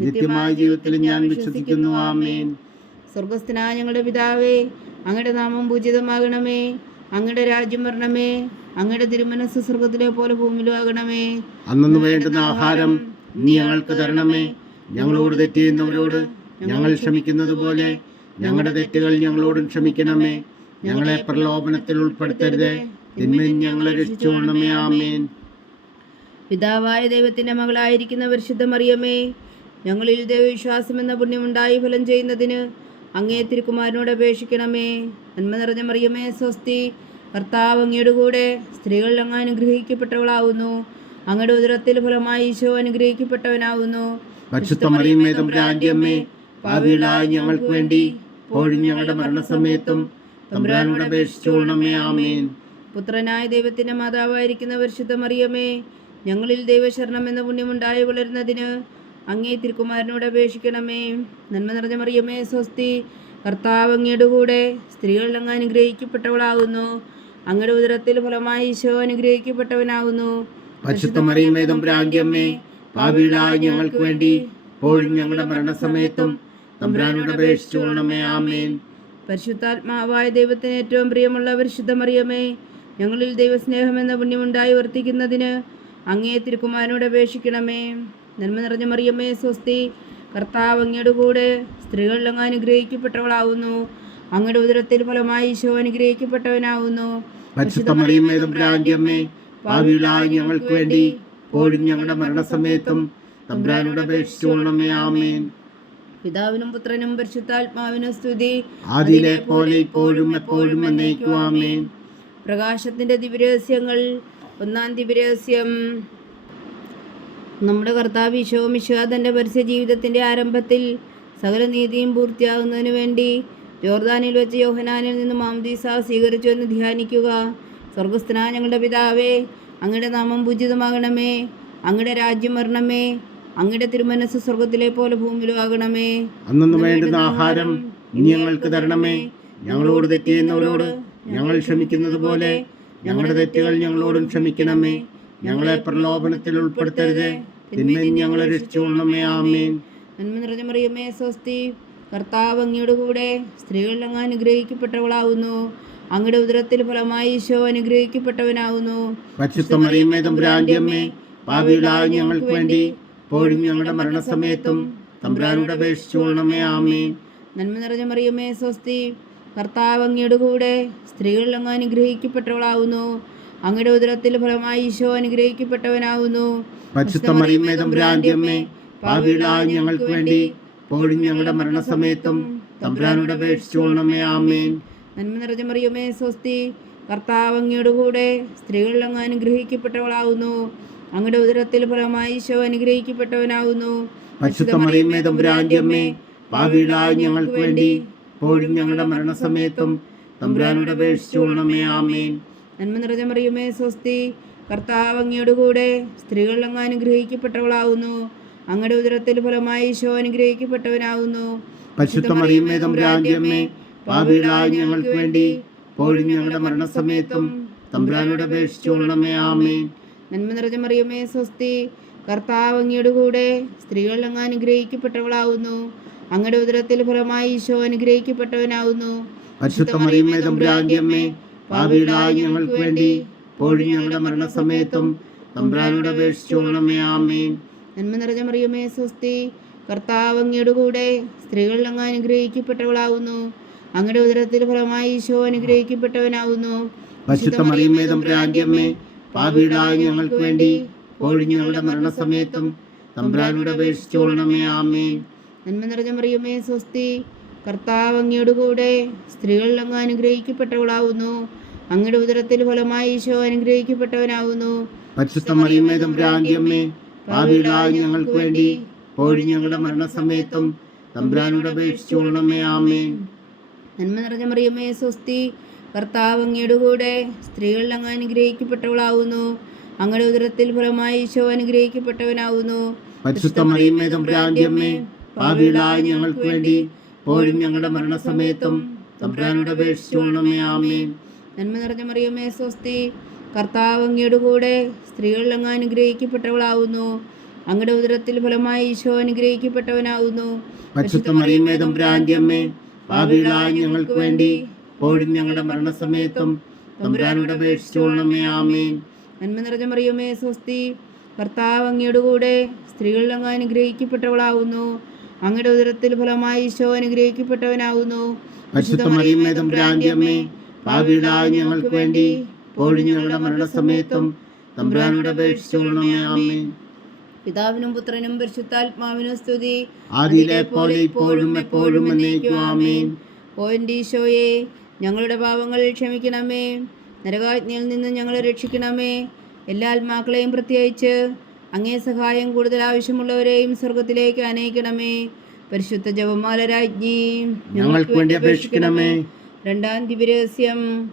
നിത്യമായ ജീവിതത്തിൽ ഞാൻ വിശ്വസിക്കുന്നു. ആമേൻ. സ്വർഗസ്ഥനായ ഞങ്ങളുടെ പിതാവേ അങ്ങയുടെ നാമം പൂജിതമാകണമേ. അങ്ങയുടെ രാജ്യം വരണമേ. അങ്ങയുടെ തിരുമനസ് സ്വർഗത്തിലെ പോലെ ഭൂമിയിലും ആകണമേ. അന്നു വേണ്ടുന്ന ആഹാരം നീ ഞങ്ങൾക്ക് തരണമേ. ഞങ്ങളോട് തെറ്റിയുന്നവരോട് ഞങ്ങൾ ക്ഷമിക്കുന്നത് പോലെ ഞങ്ങളുടെ തെറ്റുകൾ ഞങ്ങളോടും ക്ഷമിക്കണമേ. ഞങ്ങളെ പ്രലോഭനത്തിൽ ഉൾപ്പെടുത്തരുതേ. തിന്മയിൽ ഞങ്ങളെ രക്ഷിച്ചുകൊള്ളണമേ ആമേൻ. പിതാവായ ദൈവത്തിന്റെ മകളായിരിക്കുന്ന പരിശുദ്ധ മറിയമേ ഞങ്ങളിൽ ദൈവവിശ്വാസം എന്ന പുണ്യമുണ്ടായി ഫലം ചെയ്യുന്നതിന് അങ്ങേ തിരുക്കുമാരനോട് അപേക്ഷിക്കണമേ. നന്മ നിറഞ്ഞ മറിയമേ സ്വസ്തി. കർത്താവ് അങ്ങയുടെ കൂടെ സ്ത്രീകൾ അങ്ങ് അനുഗ്രഹിക്കപ്പെട്ടവളാവുന്നു. അങ്ങയുടെ ഉദരത്തിൽ ഫലമായി ഈശോ അനുഗ്രഹിക്കപ്പെട്ടവനാവുന്നു. ഞങ്ങൾക്ക് വേണ്ടി ഞങ്ങളുടെ മരണസമയത്തും തമ്പുരാനോട് അപേക്ഷിച്ചുകൊള്ളണമേ. ആമേൻ. പുത്രനായ ദൈവത്തിന്റെ മാതാവായിരിക്കുന്ന പരിശുദ്ധ മറിയമേ ഞങ്ങളിൽ ദൈവശരണം എന്ന പുണ്യമുണ്ടായി വളരുന്നതിന് അങ്ങേ തിരുക്കുമാരനോട് അപേക്ഷിക്കണമേ. നന്മ നിറഞ്ഞ മറിയമേ സ്വസ്തി. കർത്താവ് അങ്ങയുടെ കൂടെ സ്ത്രീകളിൽ അങ്ങ് അനുഗ്രഹിക്കപ്പെട്ടവളാകുന്നു. അങ്ങയുടെ ഉദരത്തിൽ ഫലമായി ഈശോ അനുഗ്രഹിക്കപ്പെട്ടവനാകുന്നു. മറിയമ്മേ ഞങ്ങൾക്ക് വേണ്ടി ഇപ്പോഴും ഞങ്ങളുടെ മരണസമയത്തും തമ്പുരാനോട് ആമേൻ. പരിശുദ്ധാത്മാവായ ദൈവത്തിന് ഏറ്റവും പ്രിയമുള്ള പരിശുദ്ധ മറിയമേ ഞങ്ങളിൽ ദൈവസ്നേഹം എന്ന പുണ്യമുണ്ടായി വർത്തിക്കുന്നതിന് അങ്ങേ തിരുക്കുമാരനോട് അപേക്ഷിക്കണമേ. നന്മ നിറഞ്ഞ മറിയമ്മേ സ്വസ്തി. കർത്താവ് അങ്ങയുടെ കൂടെ സ്ത്രീകൾ അങ്ങ് അനുഗ്രഹിക്കപ്പെട്ടവളാവുന്നു. അങ്ങയുടെ ഉദരത്തിൽ ഫലമായി ഈശോ അനുഗ്രഹിക്കപ്പെട്ടവനാവുന്നു. ഞങ്ങൾക്ക് വേണ്ടി ഇപ്പോഴും ഞങ്ങളുടെ മരണസമയത്തും തമ്പുരാനോട് അപേക്ഷിച്ചുകൊള്ളണമേ ആമേൻ. പിതാവിനും പുത്രനും പരിശുദ്ധാത്മാവിനും സ്തുതി. ആദിയിലെ പോലെ ഇപ്പോഴും എപ്പോഴും എന്നേക്കും ആമേൻ. പ്രകാശത്തിന്റെ ദിവ്യരഹസ്യങ്ങൾ ഒന്നാം ദിവ്യരഹസ്യം. നമ്മുടെ കർത്താവ് ഈശോ മിശോ തന്റെ പരസ്യ ജീവിതത്തിന്റെ ആരംഭത്തിൽ സകല നീതിയും പൂർത്തിയാകുന്നതിന് വേണ്ടി ജോർദാനിൽ വെച്ച് യോഹനാനിൽ നിന്ന് മാംദീസ സ്വീകരിച്ചു എന്ന് ധ്യാനിക്കുക. സ്വർഗസ്ഥനായ ഞങ്ങളുടെ പിതാവേ അങ്ങയുടെ നാമം പൂജിതമാകണമേ. അങ്ങയുടെ രാജ്യം വരണമേ. അങ്ങയുടെ തിരുമനസ് സ്വർഗത്തിലെ പോലെ ഭൂമിയിലും ആകണമേ. അന്നു വേണ്ടുന്ന ആഹാരം ഇനി ഞങ്ങൾക്ക് തരണമേ. ഞങ്ങളോട് തെറ്റ് ചെയ്യുന്നവരോട് ഞങ്ങൾ ക്ഷമിക്കുന്നത് പോലെ ഞങ്ങളുടെ തെറ്റുകൾ ഞങ്ങളോടും ക്ഷമിക്കണമേ. ഞങ്ങളെ പ്രലോഭനത്തിൽ ഉൾപ്പെടുത്തരുത്. തിന്മയിൽ ഞങ്ങളെ രക്ഷിച്ചുകൊള്ളണമേ. ആമേൻ. നന്മ നിറഞ്ഞ മറിയമേ സ്വസ്തി. കർത്താവ് അങ്ങയുടെ കൂടെ സ്ത്രീകൾ അങ്ങ് അനുഗ്രഹിക്കപ്പെട്ടവളാവുന്നു. അങ്ങയുടെ ഉദരത്തിൽ ഫലമായി ഈശോ അനുഗ്രഹിക്കപ്പെട്ടവനാവുന്നു. ഞങ്ങൾക്ക് വേണ്ടി ഇപ്പോഴും ഞങ്ങളുടെ മരണസമയത്തും തമ്പുരാനോട് അപേക്ഷിച്ചുകൊള്ളണമേ. ആമേൻ. നന്മ നിറഞ്ഞ മറിയമേ സ്വസ്തി. കർത്താവ് അങ്ങയുടെ കൂടെ സ്ത്രീകൾ അങ്ങ് അനുഗ്രഹിക്കപ്പെട്ടവളാവുന്നു. അങ്ങയുടെ ഉദരത്തിൽ ഫലമായി ഈശോ അനുഗ്രഹിക്കപ്പെട്ടവനാകുന്നു. ഞങ്ങൾക്ക് വേണ്ടി ഞങ്ങളുടെ മരണസമയത്തും തമ്പുരാനോട് അപേക്ഷിച്ചുകൊള്ളണമേ ആമേൻ. നന്മ നിറഞ്ഞ മറിയമേ സ്വസ്തി കർത്താവ് അങ്ങയുടെ കൂടെ സ്ത്രീകൾ അങ്ങ് അനുഗ്രഹിക്കപ്പെട്ടവളാവുന്നു അങ്ങയുടെ ഉദരത്തിൽ ഫലമായി ഈശോ അനുഗ്രഹിക്കപ്പെട്ടവനാവുന്നു അമ്മേ പാപികളായ ഞങ്ങൾക്ക് വേണ്ടി ഇപ്പോഴും ഞങ്ങളുടെ മരണസമയത്തും തമ്പുരാനോട് അപേക്ഷിച്ചുകൊള്ളണമേ ആമേൻ. നന്മ നിറഞ്ഞ മറിയമേ സ്വസ്തി. കർത്താവ് അങ്ങയോടുകൂടെ സ്ത്രീകൾ അങ്ങ് അനുഗ്രഹിക്കപ്പെട്ടവളാവുന്നു. അങ്ങയുടെ ഉദരത്തിൽ ഫലമായി ഈശോ അനുഗ്രഹിക്കപ്പെട്ടവനാവുന്നു. പരിശുദ്ധ മറിയമ്മേ തമ്പുരാന്റെ അമ്മേ പാപികളായ ഞങ്ങൾക്ക് വേണ്ടി ഇപ്പോഴും ഞങ്ങളുടെ മരണസമയത്തും തമ്പുരാനോട് അപേക്ഷിച്ചുകൊള്ളണമേ ആമേൻ. നന്മ നിറഞ്ഞ മറിയമേ സ്വസ്തി. കർത്താവ് അങ്ങയുടെ കൂടെ സ്ത്രീകൾ അങ്ങ് അനുഗ്രഹിക്കപ്പെട്ടവളാവുന്നു. അങ്ങയുടെ ഉദരത്തിൽ ഫലമായി ഈശോ അനുഗ്രഹിക്കപ്പെട്ടവനാവുന്നു. പരിശുദ്ധ മറിയമ്മേ തമ്പുരാന്റെ അമ്മേ പാപികളായ ഞങ്ങൾക്ക് വേണ്ടി ഇപ്പോഴും ഞങ്ങളുടെ മരണസമയത്തും തമ്പ്രാനോട് അപേക്ഷിച്ചോളമേ ആമേൻ. നന്മ നിറഞ്ഞ മറിയമേ സ്വസ്തി കർത്താവ് അങ്ങയുടെ കൂടെ സ്ത്രീകൾ അങ്ങ് അനുഗ്രഹിക്കപ്പെട്ടവളാവുന്നു. അങ്ങയുടെ ഉദരത്തിൽ ഫലമായി ഈശോ അനുഗ്രഹിക്കപ്പെട്ടവനാവുന്നു. പശുത്തമറിയുമേ തമ്പ്രാന്റിയമ്മേ പാപികളായ ഞങ്ങൾക്ക് വേണ്ടി ഇപ്പോഴും ഞങ്ങളുടെ മരണസമയത്തും തമ്പ്രാനോട് അപേക്ഷിച്ചോളണമേ ആമേൻ. നന്മ നിറഞ്ഞ മറിയമേ സ്വസ്തി കർത്താവ് അങ്ങയോടുകൂടെ സ്ത്രീകൾ അങ്ങ് അനുഗ്രഹിക്കപ്പെട്ടവളാവുന്നു. അങ്ങയുടെ ഉദരത്തിൽ ഫലമായി ഈശോ അനുഗ്രഹിക്കപ്പെട്ടവനാവുന്നു. മറിയമ്മേ ഞങ്ങൾക്ക് വേണ്ടി ഇപ്പോഴും ഞങ്ങളുടെ മരണസമയത്തും തമ്പ്രാനോട് അപേക്ഷിച്ചുകൊള്ളണമേ ആമേൻ. നന്മ നിറഞ്ഞ മറിയമേ സ്വസ്തി കർത്താവ് അങ്ങയുടെ കൂടെ സ്ത്രീകൾ അങ്ങ് അനുഗ്രഹിക്കപ്പെട്ടവളാവുന്നു. അങ്ങയുടെ ഉദരത്തിൽ ഫലമായി ഈശോ അനുഗ്രഹിക്കപ്പെട്ടവനാവുന്നു. പരിശുദ്ധ മറിയമ്മേ തമ്പുരാന്റെ അമ്മേ പാപികളായ ഞങ്ങൾക്ക് വേണ്ടി ഇപ്പോഴും ഞങ്ങളുടെ മരണസമയത്തും തമ്പുരാനോട് അപേക്ഷിച്ചോണമേ ആമേ നന്മ നിറഞ്ഞ മറിയമേ സ്വസ്തി. കർത്താവ് അങ്ങയുടെ കൂടെ സ്ത്രീകളിൽ അങ്ങ് അനുഗ്രഹിക്കപ്പെട്ടവളാവുന്നു. അങ്ങയുടെ ഉദരത്തിൽ ഫലമായി ഈശോ അനുഗ്രഹിക്കപ്പെട്ടവനാവുന്നു. പരിശുദ്ധ മറിയമ്മേ തമ്പുരാന്റെ അമ്മേ ഞങ്ങൾക്ക് വേണ്ടി ഇപ്പോഴും ഞങ്ങളുടെ മരണസമയത്തും തമ്പുരാനോട് അപേക്ഷിച്ചുകൊള്ളണമേ ആമേ നന്മ നിറഞ്ഞ മറിയമേ സ്വസ്തി. കർത്താവ് അങ്ങയുടെ കൂടെ സ്ത്രീകളിൽ അങ്ങ് അനുഗ്രഹിക്കപ്പെട്ടവളാവുന്നു. അങ്ങയുടെ ഉദരത്തിൽ ഫലമായി ഈശോ അനുഗ്രഹിക്കപ്പെട്ടവനാകുന്നു. പാപികളായ ഞങ്ങൾക്ക് വേണ്ടി ഞങ്ങളുടെ മരണസമയത്തും തമ്പുരാനോട് അപേക്ഷിച്ചുകൊള്ളണമേ ആമേൻ. പിതാവിനും പുത്രനും പരിശുദ്ധാത്മാവിനും സ്തുതി. ആദിയിലെ പോലെ ഇപ്പോഴും എപ്പോഴും എന്നേക്കും ആമേൻ. ഓ എന്റെ ഈശോയെ ഞങ്ങളുടെ പാപങ്ങൾ ക്ഷമിക്കണമേ. നരകാജ്ഞയിൽ നിന്ന് ഞങ്ങളെ രക്ഷിക്കണമേ. എല്ലാ ആത്മാക്കളെയും പ്രത്യേകിച്ച് അങ്ങേ സഹായം കൂടുതൽ ആവശ്യമുള്ളവരെയും സ്വർഗത്തിലേക്ക് അനയിക്കണമേ. പരിശുദ്ധ ജപമാല രാജ്ഞി ഞങ്ങൾക്ക് വേണ്ടി അപേക്ഷിക്കണമേ. രണ്ടാം ദിവരഹസ്യം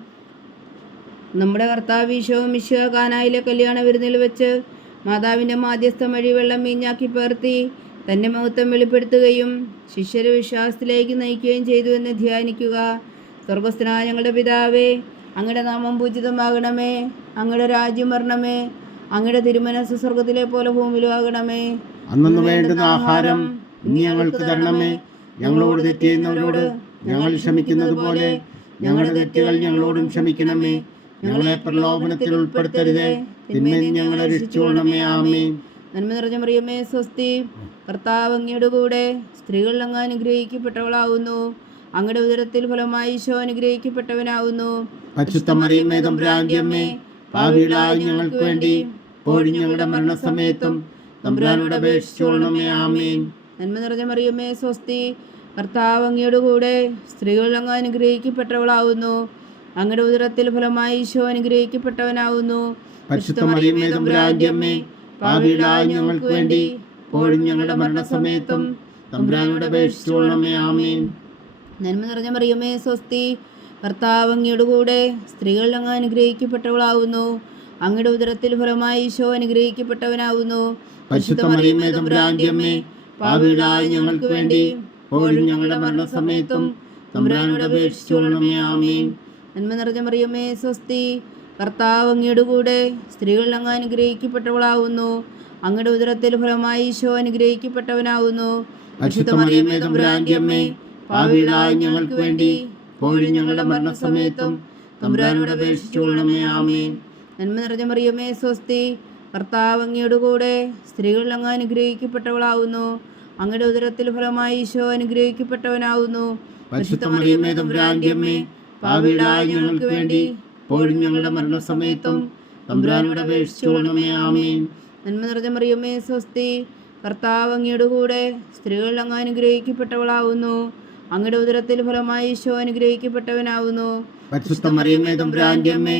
നമ്മുടെ കർത്താവ് ഈശോ മിശോ കാനായിലെ കല്യാണ വിരുന്നിൽ വെച്ച് മാതാവിന്റെ മാധ്യസ്ഥം വഴി വെള്ളം മീഞ്ഞാക്കി പേർത്തി തന്റെ മഹത്വം വെളിപ്പെടുത്തുകയും ശിഷ്യരെ വിശ്വാസത്തിലേക്ക് നയിക്കുകയും ചെയ്തു എന്ന് ധ്യാനിക്കുക. സ്വർഗസ്ഥനായ ഞങ്ങളുടെ പിതാവേ അങ്ങയുടെ നാമം പൂജിതമാകണമേ. അങ്ങയുടെ രാജ്യം വരണമേ. അങ്ങയുടെ തിരുമനസ് സ്വർഗത്തിലെ പോലെ ഭൂമിയിലും ആകണമേ. അന്നു വേണ്ടുന്ന ആഹാരം നീ ഞങ്ങൾക്ക് തരണമേ. ഞങ്ങളോട് തെറ്റിയുന്നവരോട് ഞങ്ങൾ ക്ഷമിക്കുന്നത് പോലെ ഞങ്ങളുടെ തെറ്റുകൾ ഞങ്ങളോടും ക്ഷമിക്കണമേ. ഞങ്ങളെ പ്രലോഭനത്തിൽ ഉൾപ്പെടുത്തരുതേ. തിന്മയിൽ ഞങ്ങളെ രക്ഷിച്ചുകൊള്ളണമേ. ആമേ നന്മ നിറഞ്ഞ മറിയമ്മേ സ്വസ്തി. കർത്താവ് അങ്ങയുടെ കൂടെ സ്ത്രീകൾ അങ്ങ് അനുഗ്രഹിക്കപ്പെട്ടവളാവുന്നു. അങ്ങയുടെ ഉദരത്തിൽ ഫലമായി ഈശോ അനുഗ്രഹിക്കപ്പെട്ടവനാവുന്നു. ഞങ്ങൾക്ക് വേണ്ടി ഇപ്പോഴും ഞങ്ങളുടെ മരണസമയത്തും തമ്പുരാനോട് അപേക്ഷിച്ചോളണമേ ആമേൻ. നന്മ നിറഞ്ഞ മറിയമ്മേ സ്വസ്തി. കർത്താവ് അങ്ങയുടെ കൂടെ സ്ത്രീകൾ അങ്ങ് അനുഗ്രഹിക്കപ്പെട്ടവളാവുന്നു. അങ്ങയുടെ ഉദരത്തിൽ ഫലമായി ഈശോ അനുഗ്രഹിക്കപ്പെട്ടവനാവുന്നു. തമ്പുരാന്റെ അമ്മേ പാപികളായ ഞങ്ങൾക്ക് വേണ്ടി ഇപ്പോഴും ഞങ്ങളുടെ മരണസമയത്തും തമ്പുരാനോട് അപേക്ഷിച്ചോളണമേ ആമേൻ. നന്മ നിറഞ്ഞ മറിയമേ സ്വസ്തി. ഭർത്താവ് അങ്ങയുടെ കൂടെ സ്ത്രീകൾ അങ്ങ് അനുഗ്രഹിക്കപ്പെട്ടവളാവുന്നു. അങ്ങയുടെ ഉദരത്തിൽ ഫലമായി ഈശോ അനുഗ്രഹിക്കപ്പെട്ടവനാവുന്നു. ഞങ്ങൾക്ക് വേണ്ടി ഞങ്ങളുടെ മരണസമയത്തും തമ്പുരാനോട് അപേക്ഷിച്ചുകൊള്ളണമേ ആമീൻ. നന്മ നിറഞ്ഞ മറിയമേ സ്വസ്തി കർത്താവ് അങ്ങയുടെ കൂടെ സ്ത്രീകൾ അങ്ങ് അനുഗ്രഹിക്കപ്പെട്ടവളാവുന്നു. അങ്ങയുടെ ഉദരത്തിൽ ഫലമായി ഈശോ അനുഗ്രഹിക്കപ്പെട്ടവനാവുന്നു. പരിശുദ്ധ മറിയമ്മേ തമ്പുരാന്റെ അമ്മേ പാപികളായ ഞങ്ങൾക്ക് വേണ്ടി ഇപ്പോഴും ഞങ്ങളുടെ മരണസമയത്തും തമ്പുരാനോട് അപേക്ഷിച്ചുകൊള്ളണമേ ആമേൻ. നന്മ നിറഞ്ഞ മറിയമേ സ്വസ്തി. കർത്താവ് അങ്ങയുടെ കൂടെ സ്ത്രീകൾ അങ്ങ് അനുഗ്രഹിക്കപ്പെട്ടവളാവുന്നു. അങ്ങയുടെ ഉദരത്തിൽ ഫലമായി ഈശോ അനുഗ്രഹിക്കപ്പെട്ടവനാവുന്നു. മറിയമ്മേ ഞങ്ങൾക്ക് വേണ്ടി ഇപ്പോഴും ഞങ്ങളുടെ മരണസമയത്തും തമ്പുരാനോട് അപേക്ഷിച്ചുകൊള്ളണമേ ആമേൻ. നന്മ നിറഞ്ഞ മറിയമേ സ്വസ്തി. കർത്താവ് അങ്ങയുടെ കൂടെ സ്ത്രീകൾ അങ്ങ് അനുഗ്രഹിക്കപ്പെട്ടവളാവുന്നു. അങ്ങയുടെ ഉദരത്തിൽ ഫലമായി ഈശോ അനുഗ്രഹിക്കപ്പെട്ടവനാവുന്നു. പരിശുദ്ധ മറിയമ്മേ തമ്പുരാന്റെ അമ്മേ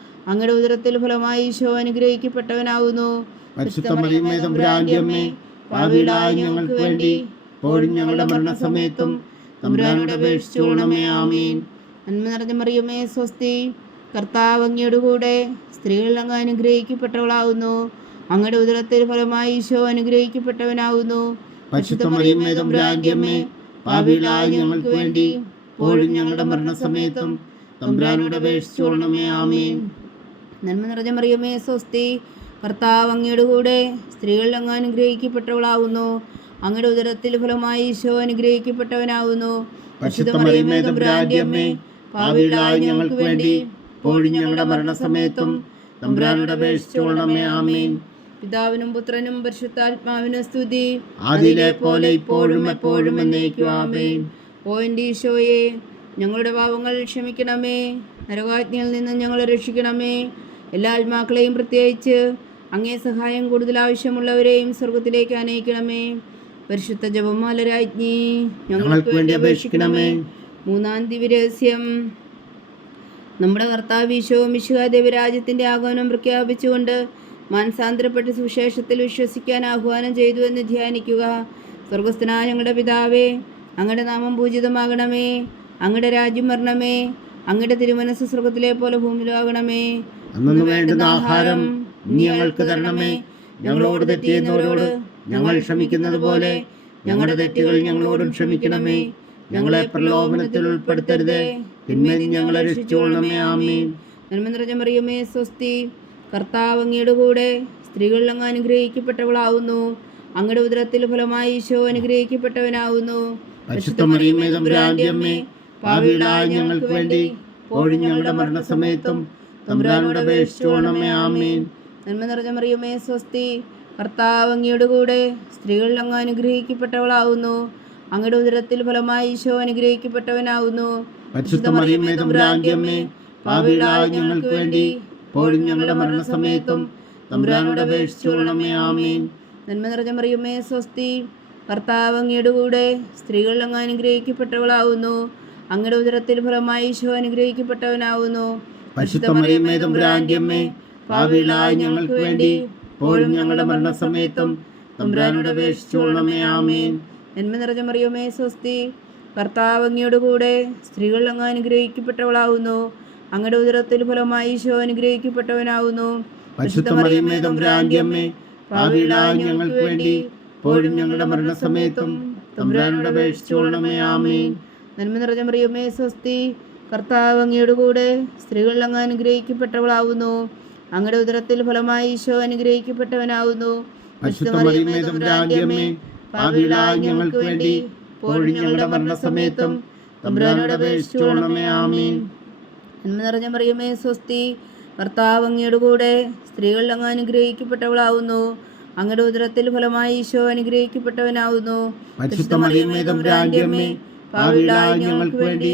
അങ്ങയുടെ ഉദരത്തിൽ ഫലമായി ഈശോ അനുഗ്രഹിക്കപ്പെട്ടവനാകുന്നു ഞങ്ങൾക്ക് വേണ്ടി ഇപ്പോഴും ഞങ്ങളുടെ മരണസമയത്തും തമ്പുരാനോട് അപേക്ഷിച്ചോളമേ ആമീൻ. നന്മ നിറഞ്ഞ മറിയമേ സ്വസ്തി കർത്താവ് അങ്ങയോടുകൂടെ സ്ത്രീകൾ അങ്ങ് അനുഗ്രഹിക്കപ്പെട്ടവളാകുന്നു അങ്ങയുടെ ഉദരത്തിൽ ഫലമായി ഈശോ അനുഗ്രഹിക്കപ്പെട്ടവനാകുന്നു പാപികളായ ഞങ്ങൾക്ക് വേണ്ടി ഇപ്പോഴും ഞങ്ങളുടെ മരണസമയത്തും തമ്പുരാനോട് അപേക്ഷിച്ചോളണമേ ആമീൻ. നന്മ നിറഞ്ഞ മറിയമേ സ്വസ്തി. കർത്താവ് അങ്ങയുടെ കൂടെ സ്ത്രീകൾ അങ്ങ് അനുഗ്രഹിക്കപ്പെട്ടവളാവുന്നു. അങ്ങയുടെ ഉദരത്തിൽ ഫലമായി ഈശോ അനുഗ്രഹിക്കപ്പെട്ടവനാവുന്നു. ഞങ്ങൾക്ക് വേണ്ടി ഇപ്പോഴും ഞങ്ങളുടെ മരണസമയത്തും തമ്പുരാനോട് അപേക്ഷിച്ചോളമേ ആമീൻ. പിതാവിനും പുത്രനും പരിശുദ്ധാത്മാവിനും സ്തുതി. അതിലെ പോലെ ഇപ്പോഴും എപ്പോഴും എന്നേക്കും ആമേൻ. ഓ എന്റെ ഈശോയെ ഞങ്ങളുടെ പാവങ്ങൾ ക്ഷമിക്കണമേ. നരകാജ്ഞയിൽ നിന്ന് ഞങ്ങളെ രക്ഷിക്കണമേ. എല്ലാ ആത്മാക്കളെയും പ്രത്യേകിച്ച് അങ്ങേ സഹായം കൂടുതൽ ആവശ്യമുള്ളവരെയും സ്വർഗത്തിലേക്ക് അനയിക്കണമേ. പരിശുദ്ധ ജപമാലരാജ്ഞി ഞങ്ങൾക്ക് വേണ്ടി അപേക്ഷിക്കണമേ. മൂന്നാം ദിവരഹസ്യം നമ്മുടെ കർത്താവ് ഈശോ മിശുഹ ദേവരാജ്യത്തിന്റെ ആഗമനം പ്രഖ്യാപിച്ചുകൊണ്ട് മാനസാന്തരപ്പെട്ട് സുവിശേഷത്തിൽ വിശ്വസിക്കാൻ ആഹ്വാനം ചെയ്തു എന്ന് ധ്യാനിക്കുക. സ്വർഗസ്ഥനായ ഞങ്ങളുടെ പിതാവേ അങ്ങയുടെ നാമം പൂജിതമാകണമേ. അങ്ങയുടെ രാജ്യം വരണമേ. അങ്ങയുടെ തിരുമനസ് സ്വർഗത്തിലെ പോലെ ഭൂമിയിലാകണമേ. അന്നു വേണ്ടുന്ന ആഹാരം നീ ഞങ്ങൾക്ക് തരണമേ. ഞങ്ങളോട് തെറ്റിയെന്നവരോട് ഞങ്ങൾ ക്ഷമിക്കുന്നത് പോലെ ഞങ്ങളുടെ തെറ്റുകൾ ഞങ്ങളോടും ക്ഷമിക്കണമേ. ഞങ്ങളെ പ്രലോഭനത്തിൽ ഉൾപ്പെടുത്തരുതേ. പിന്നെ ഞങ്ങളെ രക്ഷിച്ചുകൊള്ളണമേ ആമീൻ. നന്മ നിറഞ്ഞ മറിയമേ സ്വസ്തി കർത്താവ് അങ്ങയുടെ കൂടെ സ്ത്രീകളിൽ അങ്ങ് അനുഗ്രഹിക്കപ്പെട്ടവളാവുന്നു. അങ്ങയുടെ ഉദരത്തിൽ ഫലമായി ഈശോ അനുഗ്രഹിക്കപ്പെട്ടവനാവുന്നു. അമ്മേ ഞങ്ങൾക്ക് വേണ്ടി ഞങ്ങളുടെ മരണസമയത്തും തമ്പുരാനോട് ആമീൻ. നന്മ നിറഞ്ഞ മറിയമേ സ്വസ്തി. കർത്താവ് അങ്ങയുടെ കൂടെ സ്ത്രീകൾ അങ്ങ് അനുഗ്രഹിക്കപ്പെട്ടവളാവുന്നു. അങ്ങയുടെ ഉദരത്തിൽ ഫലമായി ഈശോ അനുഗ്രഹിക്കപ്പെട്ടവനാവുന്നു. ഞങ്ങൾക്ക് വേണ്ടി ഇപ്പോഴും ഞങ്ങളുടെ മരണസമയത്തും തമ്പുരാനോട് ആമീൻ. നന്മ നിറഞ്ഞ മറിയമേ സ്വസ്തി. കർത്താവ് അങ്ങയുടെ കൂടെ സ്ത്രീകൾ അങ്ങ് അനുഗ്രഹിക്കപ്പെട്ടവളാവുന്നു. അങ്ങയുടെ ഉദരത്തിൽ ഫലമായി ഈശോ അനുഗ്രഹിക്കപ്പെട്ടവനാവുന്നു. പരിശുദ്ധ മറിയമ്മേ ഭാവിയിലായി ഞങ്ങൾക്ക് വേണ്ടി ഇപ്പോഴും ഞങ്ങളുടെ മരണസമയത്തും തമ്പുരാനോട് അപേക്ഷിച്ചോളമേ ആമീൻ. നന്മ നിറഞ്ഞ മറിയമേ സ്വസ്തി. കർത്താവ് കൂടെ സ്ത്രീകൾ അങ്ങ് അനുഗ്രഹിക്കപ്പെട്ടവളാവുന്നു. അങ്ങയുടെ ഉദരത്തിൽ ഫലമായി ഈശോ അനുഗ്രഹിക്കപ്പെട്ടവനാവുന്നു. പരിശുദ്ധമറിയമ്മേ ഭാവിയിലായി അമ്മേ ഞങ്ങൾക്ക് വേണ്ടി ഇപ്പോഴും ഞങ്ങളുടെ മരണസമയത്തും തമ്പുരാനോട് അപേക്ഷിച്ചോളമേ ആമീൻ. നന്മ നിറഞ്ഞ മറിയമേ സ്വസ്തി. കർത്താവ് അങ്ങയുടെ കൂടെ സ്ത്രീകൾ അങ്ങ് അനുഗ്രഹിക്കപ്പെട്ടവളാവുന്നു. അങ്ങയുടെ ഉദരത്തിൽ ഫലമായി ഈശോ അനുഗ്രഹിക്കപ്പെട്ടവനാവുന്നു. ഞങ്ങൾക്ക് വേണ്ടി ഞങ്ങളുടെ മരണസമയത്തും നിറഞ്ഞ മറിയമേ സ്വസ്തി ഭർത്താവ് അങ്ങയുടെ കൂടെ സ്ത്രീകൾ അങ്ങ് അനുഗ്രഹിക്കപ്പെട്ടവളാവുന്നു. അങ്ങയുടെ ഉദരത്തിൽ ഫലമായി ഈശോ അനുഗ്രഹിക്കപ്പെട്ടവനാവുന്നു. ഞങ്ങൾക്ക് വേണ്ടി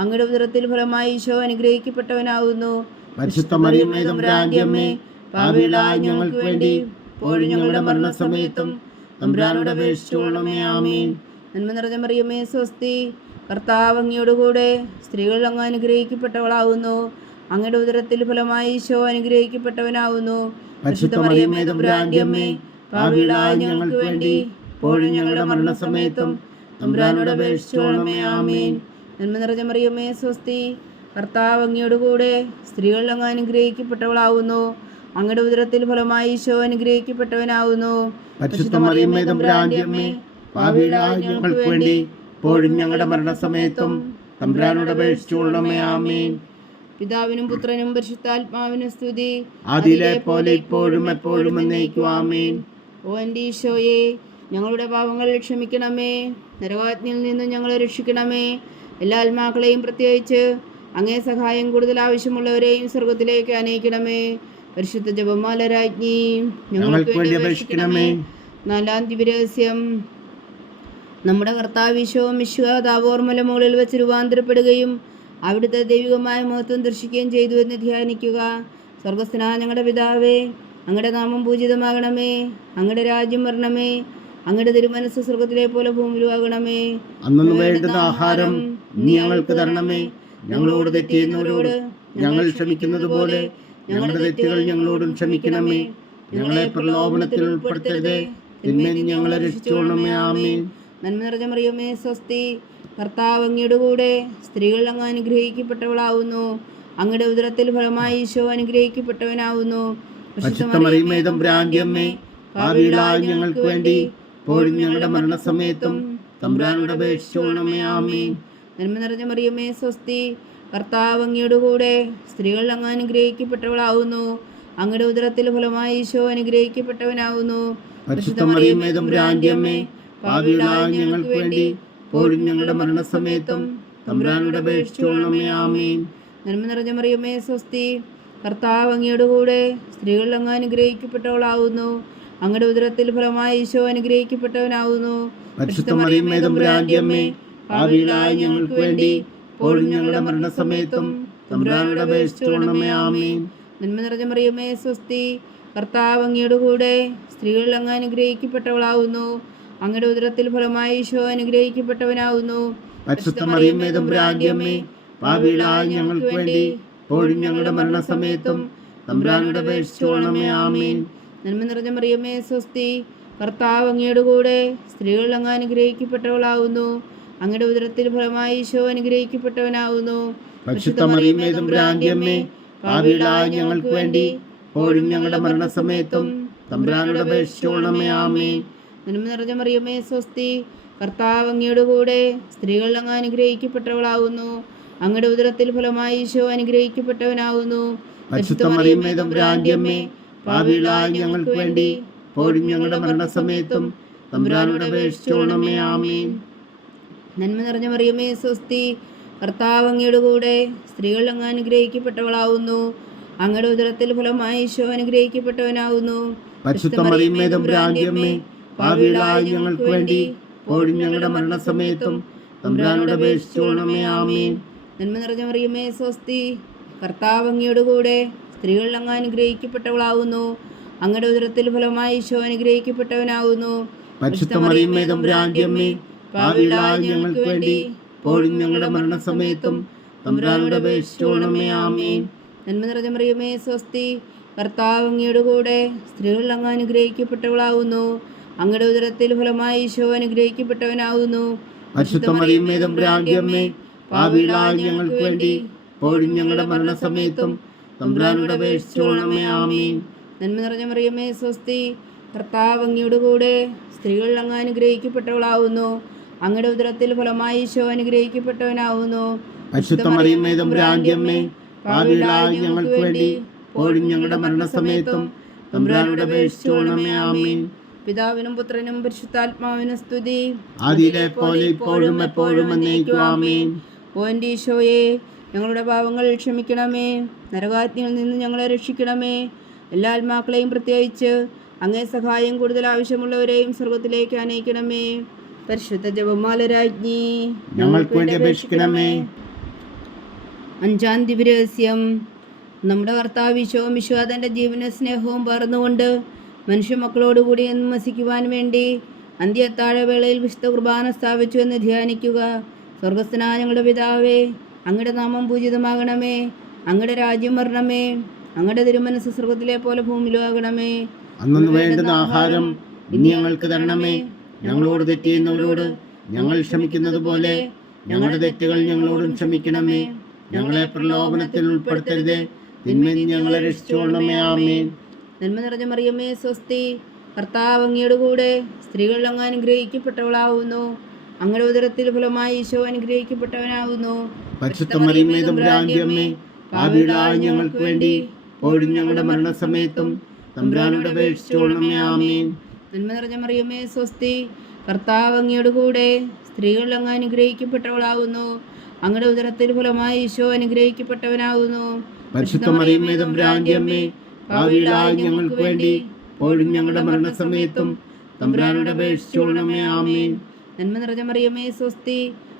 അങ്ങയുടെ ഉദരത്തിൽ ഫലമായി ഈശോ അനുഗ്രഹിക്കപ്പെട്ടവനാകുന്നു. പാപികളായ ഞങ്ങൾക്ക് വേണ്ടി ഇപ്പോഴും ഞങ്ങളുടെ മരണസമയത്തും തമ്പുരാനോട് അപേക്ഷിച്ചുകൊള്ളണമേ ആമീൻ. നന്മ നിറഞ്ഞ മറിയമേ സ്വസ്തി. കർത്താവ് അങ്ങയോടുകൂടെ സ്ത്രീകൾ അങ്ങ് അനുഗ്രഹിക്കപ്പെട്ടവളാവുന്നു അങ്ങയുടെ ഉദരത്തിൽ ഫലമായി ഈശോ അനുഗ്രഹിക്കപ്പെട്ടവനാവുന്നു പരിശുദ്ധ മറിയമ്മേ തമ്പുരാന്റെ അമ്മേ പാപികളായ ഞങ്ങൾക്ക് വേണ്ടി ഇപ്പോഴും ഞങ്ങളുടെ മരണസമയത്തും തമ്പുരാനോട് അപേക്ഷിച്ചോളമേ ആമീൻ. നന്മ നിറഞ്ഞ മറിയമേ സ്വസ്തി. കർത്താവ് അങ്ങയോടുകൂടെ സ്ത്രീകൾ അങ്ങ് അനുഗ്രഹിക്കപ്പെട്ടവളാവുന്നു. അങ്ങയുടെ ഉദരത്തിൽ ഫലമായി ഈശോ അനുഗ്രഹിക്കപ്പെട്ടവനാവുന്നു. മറിയമ്മേ ഞങ്ങൾക്ക് വേണ്ടി ഇപ്പോഴും ഞങ്ങളുടെ മരണസമയത്തും തമ്പുരാനോട് അപേക്ഷിച്ചുകൊള്ളണമേ ആമീൻ. പിതാവിനും പുത്രനും പരിശുദ്ധാത്മാവിനും സ്തുതി. അതിലെ പോലെ ഇപ്പോഴും എപ്പോഴും എന്നേക്കും ആമീൻ. ഓ എന്റെ ഈശോയെ ഞങ്ങളുടെ പാപങ്ങൾ ക്ഷമിക്കണമേ. നരകാജ്ഞയിൽ നിന്ന് ഞങ്ങളെ രക്ഷിക്കണമേ. എല്ലാ ആത്മാക്കളെയും പ്രത്യേകിച്ച് അങ്ങേ സഹായം കൂടുതൽ ആവശ്യമുള്ളവരെയും സ്വർഗത്തിലേക്ക് അനയിക്കണമേ പരിശുദ്ധ ജപമാല രാജ്ഞി ഞങ്ങൾക്ക് വേണ്ടി അപേക്ഷിക്കണമേ. നാലാം ദിവരഹസ്യം നമ്മുടെ കർത്താവ് വിശ്വവും വിശ്വതാവോർ മുകളിൽ വെച്ച് രൂപാന്തരപ്പെടുകയും അവിടുത്തെ ദൈവികമായ മഹത്വം ദർശിക്കുകയും ചെയ്തു എന്ന് ധ്യാനിക്കുക. സ്വർഗസ്നാ ഞങ്ങളുടെ പിതാവേ അങ്ങയുടെ നാമം പൂജിതമാകണമേ. അങ്ങയുടെ രാജ്യം വരണമേ. അങ്ങയുടെ തിരുമനസ് സ്വർഗത്തിലെ പോലെ ഭൂമിയിലുമാകണമേ അന്നു വേണ്ടുന്ന ആഹാരം നീ ഞങ്ങൾക്ക് തരണമേ. ഞങ്ങളോട് തെറ്റിയുന്നവരോട് ഞങ്ങൾ ക്ഷമിക്കുന്നത് പോലെ ഞങ്ങളുടെ തെറ്റുകൾ ഞങ്ങളോടും ക്ഷമിക്കണമേ. ഞങ്ങളെ പ്രലോഭനത്തിൽ ഉൾപ്പെടുത്തരുതേ. തിന്മേൽ ഞങ്ങളെ രക്ഷിച്ചോണമേ ആമേ നന്മ നിറഞ്ഞ മറിയമേ സ്വസ്തി. കർത്താവ് അങ്ങയുടെ കൂടെ സ്ത്രീകൾ അങ്ങ് അനുഗ്രഹിക്കപ്പെട്ടവളാവുന്നു. അങ്ങയുടെ ഉദരത്തിൽ ഫലമായി ഈശോ അനുഗ്രഹിക്കപ്പെട്ടവനാവുന്നു. ഞങ്ങൾക്ക് വേണ്ടി ഇപ്പോഴും ഞങ്ങളുടെ മരണസമയത്തും തമ്പുരാനോട് അപേക്ഷിച്ചോണമയാമേ ആമീൻ. നന്മ നിറഞ്ഞ മറിയമേ സ്വസ്തി. കർത്താവ് അങ്ങയുടെ കൂടെ സ്ത്രീകൾ അങ്ങ് അനുഗ്രഹിക്കപ്പെട്ടവളാവുന്നു. അങ്ങയുടെ ഉദരത്തിൽ ഫലമായി ഈശോ അനുഗ്രഹിക്കപ്പെട്ടവനാവുന്നു. പരിശുദ്ധ മറിയമേ തമ്പുരാന്റിയമ്മേ ഭാവിയിലായ ഞങ്ങൾക്ക് വേണ്ടി ഇപ്പോഴും ഞങ്ങളുടെ മരണസമയത്തും തമ്പുരാനോട് അപേക്ഷിച്ചുകൊള്ളണമേ ആമീൻ. നന്മ നിറഞ്ഞ മറിയമേ സ്വസ്തി. കർത്താവ് അങ്ങയുടെ കൂടെ സ്ത്രീകൾ അങ്ങ് അനുഗ്രഹിക്കപ്പെട്ടവളാവുന്നു. അങ്ങയുടെ ഉദരത്തിൽ ഫലമായി ഈശോ അനുഗ്രഹിക്കപ്പെട്ടവനാവുന്നു. ഞങ്ങൾക്ക് വേണ്ടി ഇപ്പോഴും ഞങ്ങളുടെ മരണസമയത്തും തമ്പുരാനോട് അപേക്ഷിച്ചുകൊള്ളണമേ ആമീൻ. നന്മ നിറഞ്ഞ മറിയമേ സ്വസ്തി കർത്താവ് അങ്ങയുടെ കൂടെ സ്ത്രീകൾ അങ്ങ് അനുഗ്രഹിക്കപ്പെട്ടവളാവുന്നു. അങ്ങയുടെ ഉദരത്തിൽ ഫലമായി ഈശോ അനുഗ്രഹിക്കപ്പെട്ടവനാവുന്നു. തമ്പുരാന്റിയമ്മേ ഞങ്ങൾക്ക് വേണ്ടി ഇപ്പോഴും ഞങ്ങളുടെ മരണസമയത്തും തമ്പുരാനോട് അപേക്ഷിച്ചുകൊള്ളണമേ ആമീൻ. നന്മ നിറഞ്ഞ മറിയമേ സ്വസ്തി. കർത്താവ് അങ്ങയുടെ കൂടെ സ്ത്രീകൾ അങ്ങ് അനുഗ്രഹിക്കപ്പെട്ടവളാവുന്നു. അങ്ങയുടെ ഉദരത്തിൽ ഫലമായി ഈശോ അനുഗ്രഹിക്കപ്പെട്ടവനാവുന്നു. ഞങ്ങൾക്ക് വേണ്ടി ഇപ്പോഴും ഞങ്ങളുടെ മരണസമയത്തും തമ്പുരാനോട് അപേക്ഷിച്ചുകൊള്ളണമേ ആമേ നന്മ നിറഞ്ഞ മറിയമേ സ്വസ്തി. കർത്താവ് അങ്ങയുടെ കൂടെ സ്ത്രീകൾ അങ്ങ് അനുഗ്രഹിക്കപ്പെട്ടവളാവുന്നു. അങ്ങയുടെ ഉദരത്തിൽ ഫലമായി ഈശോ അനുഗ്രഹിക്കപ്പെട്ടവനാവുന്നു. പരിശുദ്ധ മറിയമേ തമ്പുരാന്റിയമ്മേ ഭാവിയിലായ ഞങ്ങൾക്ക് വേണ്ടി ഇപ്പോഴും ഞങ്ങളുടെ മരണസമയത്തും തമ്പുരാനോട് അപേക്ഷിച്ചോണമേ ആമീൻ. നന്മ നിറഞ്ഞ മറിയമേ സ്വസ്തി. കർത്താവ് അങ്ങയുടെ കൂടെ സ്ത്രീകൾ അങ്ങ് അനുഗ്രഹിക്കപ്പെട്ടവളാവുന്നു. അങ്ങയുടെ ഉദരത്തിൽ ഫലമായി ഈശോ അനുഗ്രഹിക്കപ്പെട്ടവനാവുന്നു. ഞങ്ങൾക്ക് വേണ്ടി ഇപ്പോഴും ഞങ്ങളുടെ മരണസമയത്തും തമ്പുരാനോട് അപേക്ഷിച്ചുകൊള്ളണമേ ആമീൻ. നന്മ നിറഞ്ഞ മറിയമേ സ്വസ്തി. കർത്താവ് അങ്ങയുടെ കൂടെ സ്ത്രീകൾ അങ്ങ് അനുഗ്രഹിക്കപ്പെട്ടവളാവുന്നു. അങ്ങയുടെ ഉദരത്തിൽ ഫലമായി ഈശോ അനുഗ്രഹിക്കപ്പെട്ടവനാവുന്നു. ഞങ്ങൾക്ക് വേണ്ടി ഇപ്പോഴും ഞങ്ങളുടെ മരണസമയത്തും തമ്പുരാനോട് അപേക്ഷിച്ചുകൊള്ളണമേ ആമേൻ. നന്മ നിറഞ്ഞ മറിയമേ സ്വസ്തി കർത്താവ് അങ്ങയുടെ കൂടെ സ്ത്രീകൾ അങ്ങ് അനുഗ്രഹിക്കപ്പെട്ടവളാവുന്നു. അങ്ങയുടെ ഉദരത്തിൽ ഫലമായി ഈശോ അനുഗ്രഹിക്കപ്പെട്ടവനാവുന്നു. പരിശുദ്ധ മറിയമേ തമ്പുരാന്റിയമ്മേ ഭാവിയിലായ ഞങ്ങൾക്ക് വേണ്ടി ഇപ്പോഴും ഞങ്ങളുടെ മരണസമയത്തും തമ്പുരാനോട് അപേക്ഷിച്ചുകൊള്ളണമേ ആമീൻ. നന്മ നിറഞ്ഞ മറിയമേ സ്വസ്തി. കർത്താവ് അങ്ങയുടെ കൂടെ സ്ത്രീകൾ അങ്ങ് അനുഗ്രഹിക്കപ്പെട്ടവളാവുന്നു. അങ്ങയുടെ ഉദരത്തിൽ ഫലമായി ഈശോ അനുഗ്രഹിക്കപ്പെട്ടവനാവുന്നു. പരിശുദ്ധ മറിയമേ തമ്പുരാന്റിയമ്മേ ഭാവിയിലായ ഞങ്ങൾക്ക് വേണ്ടി ഇപ്പോഴും ഞങ്ങളുടെ മരണസമയത്തും തമ്പുരാനോട് അപേക്ഷിച്ചുകൊള്ളണമേ ആമീൻ. പിതാവിനും പുത്രനും പരിശുദ്ധാത്മാവിനും സ്തുതി. ആദിയിലെ പോലെ ഇപ്പോഴും എപ്പോഴും എന്നേക്കും ആമീൻ. ഓന്റെ ഈശോയെ ഞങ്ങളുടെ പാവങ്ങൾ ക്ഷമിക്കണമേ. നരകാജ്ഞയിൽ നിന്ന് ഞങ്ങളെ രക്ഷിക്കണമേ. എല്ലാ ആത്മാക്കളെയും പ്രത്യേകിച്ച് അങ്ങേ സഹായം കൂടുതൽ ആവശ്യമുള്ളവരെയും സ്വർഗത്തിലേക്ക് അനയിക്കണമേ. പരിശുദ്ധ ജപമാല രാജ്ഞി ഞങ്ങൾക്ക് വേണ്ടി അപേക്ഷിക്കണമേ. അഞ്ചാം നമ്മുടെ കർത്താവ് വിശ്വവും വിശ്വാദന്റെ ജീവന സ്നേഹവും പകർന്നുകൊണ്ട് മനുഷ്യ മക്കളോടുകൂടി എന്ന് വസിക്കുവാൻ വേണ്ടി അന്ത്യത്താഴവേളയിൽ വിശുദ്ധ കുർബാന സ്ഥാപിച്ചു എന്ന് ധ്യാനിക്കുക. സ്വർഗസ്ഥനാ ഞങ്ങളുടെ പിതാവേ അങ്ങയുടെ നാമം പൂജിതമാകണമേ. അങ്ങയുടെ രാജ്യം വരണമേ. അങ്ങയുടെ തിരുമനസ് സ്വർഗത്തിലെ പോലെ ഭൂമിയിലാകണമേ അന്നു വേണ്ടുന്ന ആഹാരം ഇനി ഞങ്ങൾക്ക് തരണമേ. ഞങ്ങളോട് തെറ്റ് ചെയ്യുന്നവരോട് ഞങ്ങൾ ക്ഷമിക്കുന്നത് പോലെ ഞങ്ങളുടെ തെറ്റുകൾ ഞങ്ങളോടും ക്ഷമിക്കണമേ. ഞങ്ങളെ പ്രലോഭനത്തിൽ ഉൾപ്പെടുത്തരുതേ. തിന്മയിൽ ഞങ്ങളെ രക്ഷിച്ചുകൊള്ളണമേ. ആമേ നന്മ നിറഞ്ഞ മറിയമ്മേ സ്വസ്തി. കർത്താവ് അങ്ങയുടെ കൂടെ സ്ത്രീകളിൽ അങ്ങ് അനുഗ്രഹിക്കപ്പെട്ടവളാവുന്നു. അങ്ങയുടെ ഉദരത്തിൽ ഫലമായി ഈശോ അനുഗ്രഹിക്കപ്പെട്ടവനാവുന്നു. പരിശുദ്ധ മറിയമേ തമ്പുരാന്റിയമ്മേ ഭാവിയിലായ ഞങ്ങൾക്ക് വേണ്ടി ഇപ്പോഴും ഞങ്ങളുടെ മരണസമയത്തും തമ്പുരാനോട് അപേക്ഷിച്ചുകൊള്ളണമേ ആമേൻ. നന്മ നിറഞ്ഞ മറിയമ്മേ സ്വസ്തി കർത്താവ് അങ്ങയുടെ കൂടെ സ്ത്രീകൾ അങ്ങ് അനുഗ്രഹിക്കപ്പെട്ടവളാവുന്നു. അങ്ങയുടെ ഉദരത്തിൽ ഫലമായി ഈശോ അനുഗ്രഹിക്കപ്പെട്ടവനാകുന്നു പരിശുദ്ധ മറിയമ്മേ തമ്പുരാന്റെ അമ്മേ ഭാവിയിലായ ഞങ്ങൾക്ക് വേണ്ടി ഇപ്പോഴും ഞങ്ങളുടെ മരണസമയത്തും തമ്പുരാനോട് അപേക്ഷിച്ചോളണമേ ആമേൻ. നന്മ നിറഞ്ഞ മറിയമേ സ്വസ്തി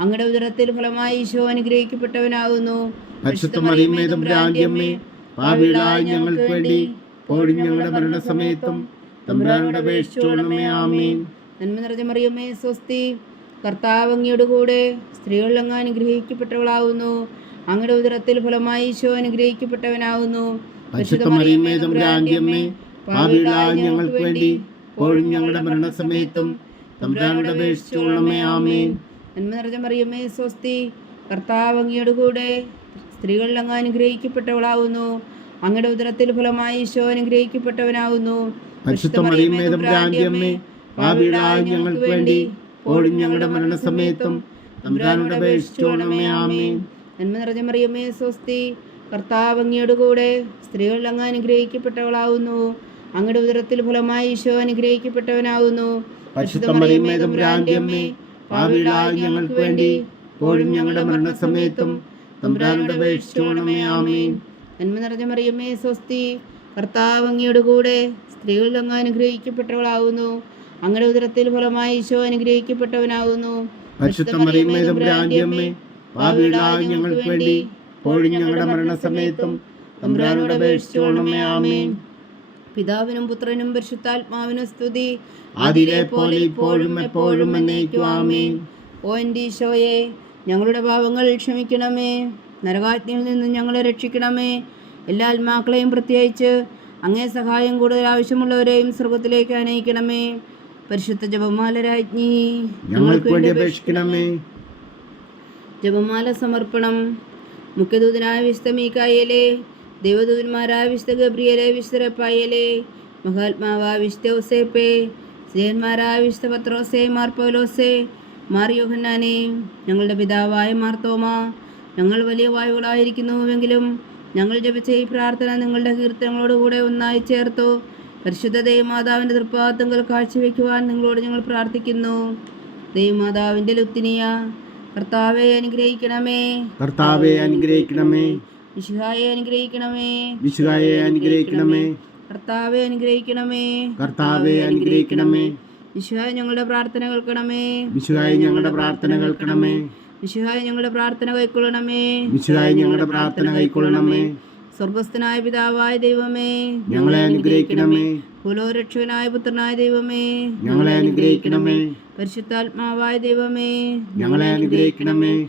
അങ്ങയുടെ ഉദരത്തിൽ ഫലമായി ഈശോ അനുഗ്രഹിക്കപ്പെട്ടവനാകുന്നു. ഞങ്ങൾക്ക് വേണ്ടി ഞങ്ങളുടെ മരണസമയത്തും തമ്പുരാനോട് ആമേൻ. നന്മ നിറഞ്ഞ മറിയമ്മേ സ്വസ്തി കർത്താവ് അങ്ങയുടെ കൂടെ സ്ത്രീകളിൽ അങ്ങ് അനുഗ്രഹിക്കപ്പെട്ടവളാവുന്നു. അങ്ങയുടെ ഉദരത്തിൽ ഫലമായി ഈശോ അനുഗ്രഹിക്കപ്പെട്ടവനാവുന്നു. ഞങ്ങൾക്ക് വേണ്ടി ഇപ്പോഴും ഞങ്ങളുടെ മരണസമയത്തും തമ്പുരാനോട് ആമേൻ. നന്മ നിറഞ്ഞ മറിയമ്മേ സ്വസ്തി. കർത്താവ് അങ്ങയുടെ കൂടെ സ്ത്രീകളിൽ അങ്ങ് അനുഗ്രഹിക്കപ്പെട്ടവളാവുന്നു. അങ്ങയുടെ ഉദരത്തിൽ ഫലമായി ഈശോ അനുഗ്രഹിക്കപ്പെട്ടവനാവുന്നു. ഞങ്ങൾക്ക് വേണ്ടി ഞങ്ങളുടെ മരണസമയത്തും നന്മ നിറഞ്ഞ മറിയമ്മേ സ്വസ്തി. കർത്താവ് അങ്ങയുടെ കൂടെ സ്ത്രീകളിൽ അങ്ങ് അനുഗ്രഹിക്കപ്പെട്ടവളാവുന്നു. അങ്ങയുടെ ഉദരത്തിൽ ഫലമായി ഈശോ അനുഗ്രഹിക്കപ്പെട്ടവനാവുന്നു. പരിശുദ്ധ മറിയമ്മേ തമ്പുരാന്റെ അമ്മേ ഭാവിയിലായ ഞങ്ങൾക്ക് വേണ്ടി ഇപ്പോഴും ഞങ്ങളുടെ മരണസമയത്തും തമ്പുരാനോട് അപേക്ഷിച്ചോണമേ ആമേൻ. നന്മ നിറഞ്ഞ മറിയമ്മേ സ്വസ്തി. കർത്താവ് അങ്ങയുടെ കൂടെ സ്ത്രീകളിൽ അങ്ങ് അനുഗ്രഹിക്കപ്പെട്ടവളാവുന്നു. അങ്ങയുടെ ഉദരത്തിൽ ഫലമായി ഈശോ അനുഗ്രഹിക്കപ്പെട്ടവനാവുന്നു. ഭാവിയിലായ ഞങ്ങൾക്ക് വേണ്ടി ഇപ്പോഴും ഞങ്ങളുടെ മരണസമയത്തും തമ്പുരാനോട് അപേക്ഷിച്ചോണമേ ആമേൻ. പിതാവിനും പുത്രനും പരിശുദ്ധാത്മാവിനും സ്തുതി. അതിലെ പോലെ ഇപ്പോഴും എപ്പോഴും എന്നേക്കും ആമേൻ. ഓ എന്റെ ഈശോയെ ഞങ്ങളുടെ പാപങ്ങൾ ക്ഷമിക്കണമേ. നരകാജ്ഞയിൽ നിന്ന് ഞങ്ങളെ രക്ഷിക്കണമേ. എല്ലാ ആത്മാക്കളെയും പ്രത്യേകിച്ച് അങ്ങേ സഹായം കൂടുതൽ ആവശ്യമുള്ളവരെയും സ്വർഗത്തിലേക്ക് അനയിക്കണമേ പരിശുദ്ധ ജപമാല രാജ്ഞി ഞങ്ങൾക്ക് വേണ്ടി അപേക്ഷിക്കണമേ. ജപമാല സമർപ്പണം. മുഖ്യദൂതനായ വിശുദ്ധ മീക്കായേലെ ദൈവദൂതന്മാരായ വിശുദ്ധ ഗബ്രിയലെ വിശുദ്ധ റപ്പായേലെ മഹാത്മാവായ വിശുദ്ധ സ്ത്രീയന്മാരായ വിശുദ്ധ പത്രോസെ മാർ പൗലോസെ മാർ യോഹന്നാനെ ഞങ്ങളുടെ പിതാവായ മാർത്തോമ ഞങ്ങൾ വലിയ വായുകളായിരിക്കുന്നുവെങ്കിലും ഞങ്ങൾ ജപിച്ച ഈ പ്രാർത്ഥന നിങ്ങളുടെ കീർത്തനങ്ങളോടുകൂടെ ഒന്നായി ചേർത്തു. പരിശുദ്ധ ദൈവമാതാവിന്റെ തൃപ്പാദങ്ങൾ കാഴ്ചവെക്കുവാൻ നിങ്ങളോട് ഞങ്ങൾ പ്രാർത്ഥിക്കുന്നു. ദൈവമാതാവിന്റെ ലുത്തിനിയ കർത്താവെ അനുഗ്രഹിക്കണമേ. കർത്താവെ അനുഗ്രഹിക്കണമേ. വിശുഹായെ അനുഗ്രഹിക്കണമേ. വിശുകായെ അനുഗ്രഹിക്കണമേ. കർത്താവെ അനുഗ്രഹിക്കണമേ. കർത്താവെ അനുഗ്രഹിക്കണമേ. വിശുഹായ ഞങ്ങളുടെ പ്രാർത്ഥന കേൾക്കണമേ. വിശുഹായ ഞങ്ങളുടെ പ്രാർത്ഥന കേൾക്കണമേ. വിശുഹായ ഞങ്ങളുടെ പ്രാർത്ഥന കൈക്കൊള്ളണമേ. വിശുഹായ ഞങ്ങളുടെ പ്രാർത്ഥന കൈക്കൊള്ളണമേ. സ്വർഗസ്ഥനായ പിതാവായ ദൈവമേ. ഞങ്ങളെ അനുഗ്രഹിക്കണമേ. കുലോരക്ഷകനായ പുത്രനായ ദൈവമേ. ഞങ്ങളെ അനുഗ്രഹിക്കണമേ. പരിശുദ്ധാത്മാവായ ദൈവമേ. ഞങ്ങളെ അനുഗ്രഹിക്കണമേ.